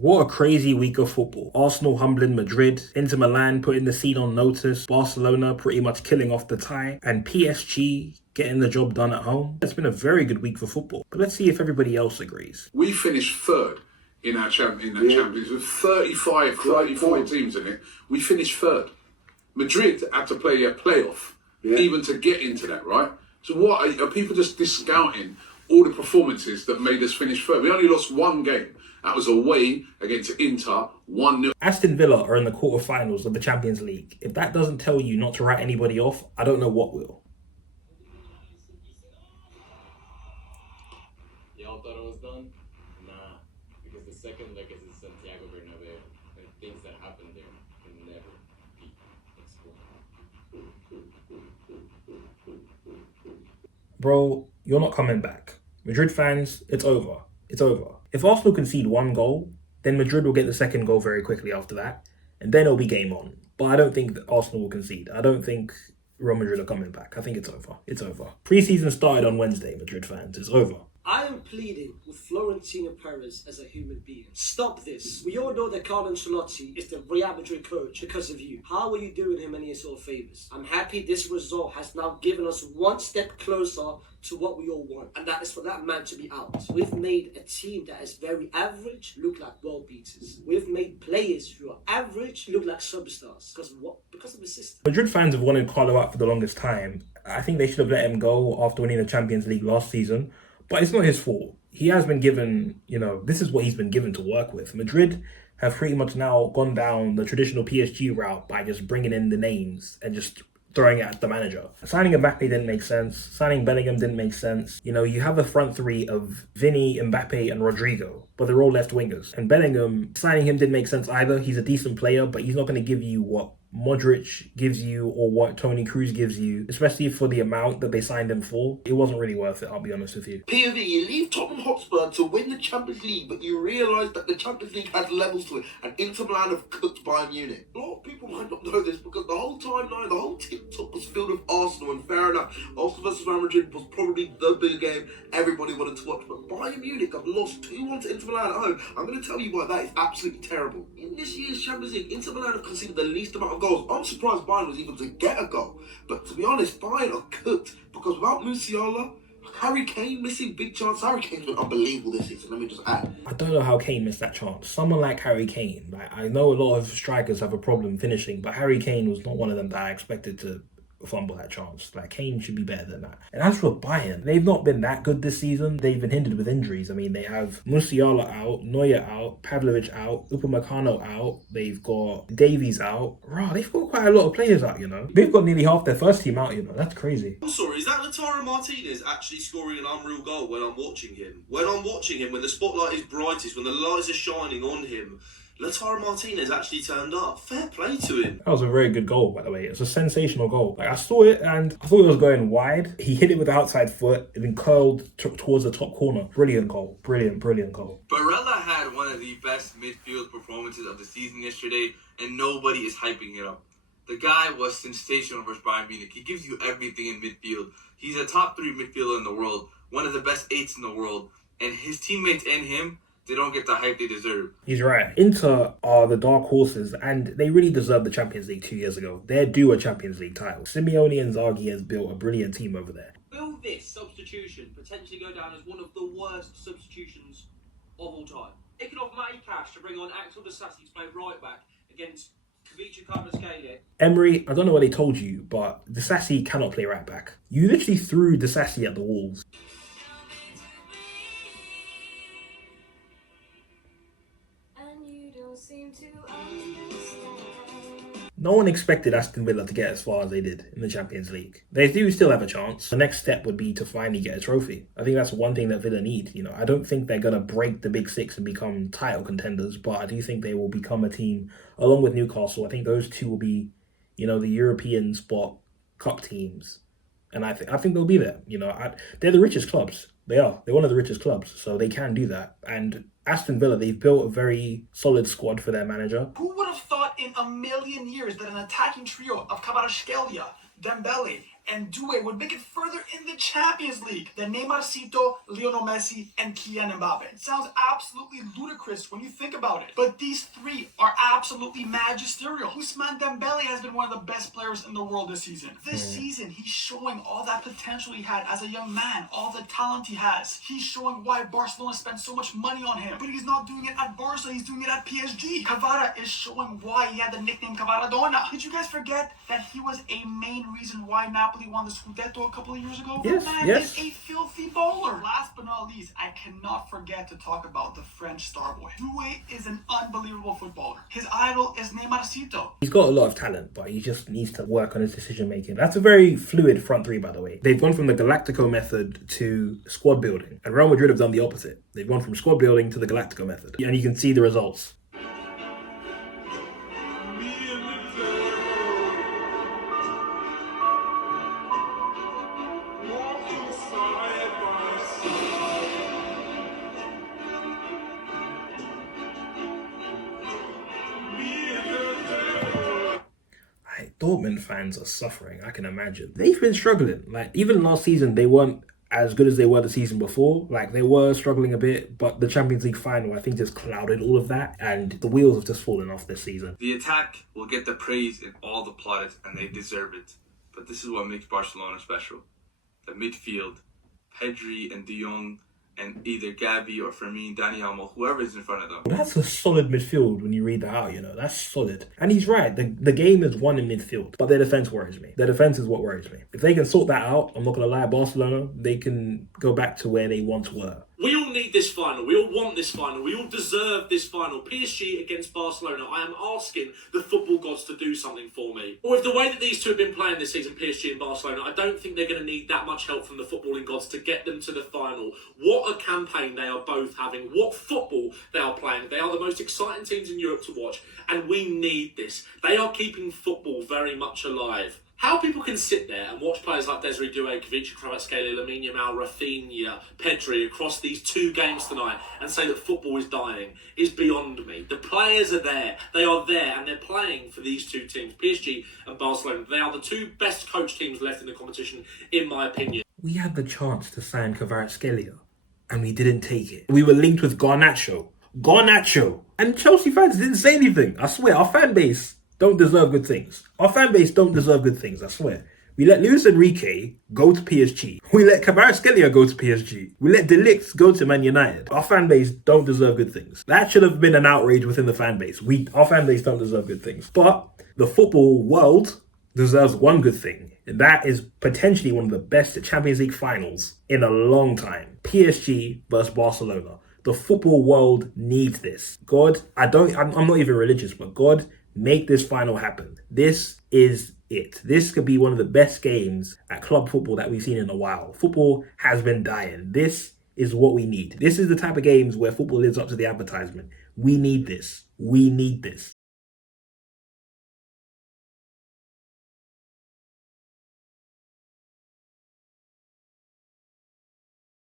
What a crazy week of football. Arsenal humbling Madrid, Inter Milan putting the scene on notice, Barcelona pretty much killing off the tie, and PSG getting the job done at home. It's been a very good week for football. But let's see if everybody else agrees. We finished third in that Champions with 34 teams in it. We finished third. Madrid had to play a playoff even to get into that, right? So what are people just discounting all the performances that made us finish third? We only lost one game. That was away against Inter, 1-0. Aston Villa are in the quarterfinals of the Champions League. If that doesn't tell you not to write anybody off, I don't know what will. Y'all thought it was done? Nah, because the second leg is in Santiago Bernabeu, and things that happen there can never be explained. Bro, you're not coming back. Madrid fans, it's over. It's over. If Arsenal concede one goal, then Madrid will get the second goal very quickly after that, and then it'll be game on. But I don't think that Arsenal will concede. I don't think Real Madrid are coming back. I think it's over. It's over. Pre-season started on Wednesday, Madrid fans. It's over. I am pleading with Florentino Perez as a human being. Stop this. We all know that Carlo Ancelotti is the Real Madrid coach because of you. How are you doing him any sort of favours? I'm happy this result has now given us one step closer to what we all want, and that is for that man to be out. We've made a team that is very average look like world beaters. We've made players who are average look like superstars. Because of what? Because of the system. Madrid fans have wanted Carlo out for the longest time. I think they should have let him go after winning the Champions League last season. But it's not his fault. He has been given, this is what he's been given to work with. Madrid have pretty much now gone down the traditional PSG route by just bringing in the names and just throwing it at the manager. Signing Mbappe didn't make sense. Signing Bellingham didn't make sense. You have a front three of Vinny, Mbappe, and Rodrigo, but they're all left wingers. And Bellingham, signing him didn't make sense either. He's a decent player, but he's not going to give you what Modric gives you or what Toni Kroos gives you, especially for the amount that they signed him for. It wasn't really worth it, I'll be honest with you. POV, you leave Tottenham Hotspur to win the Champions League, but you realise that the Champions League has levels to it, and Inter Milan have cooked Bayern Munich. A lot of people might not know this because the whole timeline, the whole TikTok was filled with Arsenal, and fair enough, Arsenal versus Real Madrid was probably the big game everybody wanted to watch, but Bayern Munich have lost 2-1 to Inter Milan at home. I'm going to tell you why that is absolutely terrible. In this year's Champions League, Inter Milan have conceded the least amount of goals. I'm surprised Bayern was even to get a goal. But to be honest, Bayern are cooked because without Musiala, Harry Kane missing big chance. Harry Kane's been unbelievable this season, let me just add. I don't know how Kane missed that chance. Someone like Harry Kane, I know a lot of strikers have a problem finishing, but Harry Kane was not one of them that I expected to fumble that chance. Kane should be better than that. And as for Bayern, they've not been that good this season. They've been hindered with injuries. I mean, they have Musiala out, Neuer out, Pavlovic out, Upamecano out. They've got Davies out. They've got quite a lot of players out, They've got nearly half their first team out, That's crazy. I'm sorry, is that Lautaro Martinez actually scoring an unreal goal when I'm watching him? When I'm watching him, when the spotlight is brightest, when the lights are shining on him, Lautaro Martinez actually turned up. Fair play to him. That was a very good goal, by the way. It's a sensational goal. I saw it and I thought it was going wide. He hit it with the outside foot and then curled towards the top corner. Brilliant goal. Brilliant goal. Barella had one of the best midfield performances of the season yesterday, and nobody is hyping it up. The guy was sensational versus Bayern Munich. He gives you everything in midfield. He's a top 3 midfielder in the world, one of the best 8s in the world, and his teammates and him, they don't get the hype they deserve. He's right. Inter are the dark horses, and they really deserved the Champions League 2 years ago. They're due a Champions League title. Simeone Inzaghi has built a brilliant team over there. Will this substitution potentially go down as one of the worst substitutions of all time? Taking off Matty Cash to bring on Axel Disasi to play right back against Kavicha Kvaratskhelia. Emery, I don't know what they told you, but Disasi cannot play right back. You literally threw Disasi at the walls. No one expected Aston Villa to get as far as they did in the Champions League. They do still have a chance. The next step would be to finally get a trophy. I think that's one thing that Villa need. I don't think they're going to break the big six and become title contenders, but I do think they will become a team along with Newcastle. I think those two will be, the European spot cup teams. And I think they'll be there. They're the richest clubs. They are. They're one of the richest clubs, so they can do that. And Aston Villa, they've built a very solid squad for their manager. Who would have thought in a million years that an attacking trio of Kvaratskhelia, Dembele, and do it would make it further in the Champions League than Neymarcito, Lionel Messi, and Kylian Mbappe. It sounds absolutely ludicrous when you think about it, but these three are absolutely magisterial. Ousmane Dembele has been one of the best players in the world this season. This season, he's showing all that potential he had as a young man, all the talent he has. He's showing why Barcelona spent so much money on him, but he's not doing it at Barca, he's doing it at PSG. Kvara is showing why he had the nickname Kvaradona. Did you guys forget that he was a main reason why Napoli won the Scudetto a couple of years ago? Yes, The man yes. is a filthy bowler. Last but not least, I cannot forget to talk about the French star boy. Doué is an unbelievable footballer. His idol is Neymarcito. He's got a lot of talent, but he just needs to work on his decision making. That's a very fluid front three, by the way. They've gone from the Galactico method to squad building, and Real Madrid have done the opposite. They've gone from squad building to the Galactico method, and you can see the results. Dortmund fans are suffering, I can imagine. They've been struggling. Like, even last season, they weren't as good as they were the season before. Like, they were struggling a bit, but the Champions League final, I think, just clouded all of that, and the wheels have just fallen off this season. The attack will get the praise in all the plaudits, and they deserve it. But this is what makes Barcelona special. The midfield, Pedri and De Jong, and either Gavi or Fermin, Dani Almo, whoever is in front of them. That's a solid midfield when you read that out, you know. That's solid. And he's right. The game is won in midfield, but their defense worries me. Their defense is what worries me. If they can sort that out, I'm not going to lie, Barcelona, they can go back to where they once were. We all need this final. We all want this final. We all deserve this final. PSG against Barcelona. I am asking the football gods to do something for me. Or with the way that these two have been playing this season, PSG and Barcelona, I don't think they're going to need that much help from the footballing gods to get them to the final. What a campaign they are both having. What football they are playing. They are the most exciting teams in Europe to watch, and we need this. They are keeping football very much alive. How people can sit there and watch players like Desiree Doué, Kvaratskhelia, Kvaratskhelia, Lamine Yamal, Rafinha, Pedri across these two games tonight and say that football is dying is beyond me. The players are there. They are there and they're playing for these two teams, PSG and Barcelona. They are the two best coached teams left in the competition, in my opinion. We had the chance to sign Kvaratskhelia, and we didn't take it. We were linked with Garnacho. And Chelsea fans didn't say anything. I swear, our fan base don't deserve good things. Our fan base don't deserve good things, I swear. We let Luis Enrique go to PSG. We let Kvaratskhelia go to PSG. We let De Ligt go to Man United. Our fan base don't deserve good things. That should have been an outrage within the fan base. Our fan base don't deserve good things. But the football world deserves one good thing. And that is potentially one of the best Champions League finals in a long time. PSG versus Barcelona. The football world needs this. God, I'm not even religious, but God, make this final happen. This is it. This could be one of the best games at club football that we've seen in a while. Football has been dying. This is what we need. This is the type of games where football lives up to the advertisement. We need this. We need this.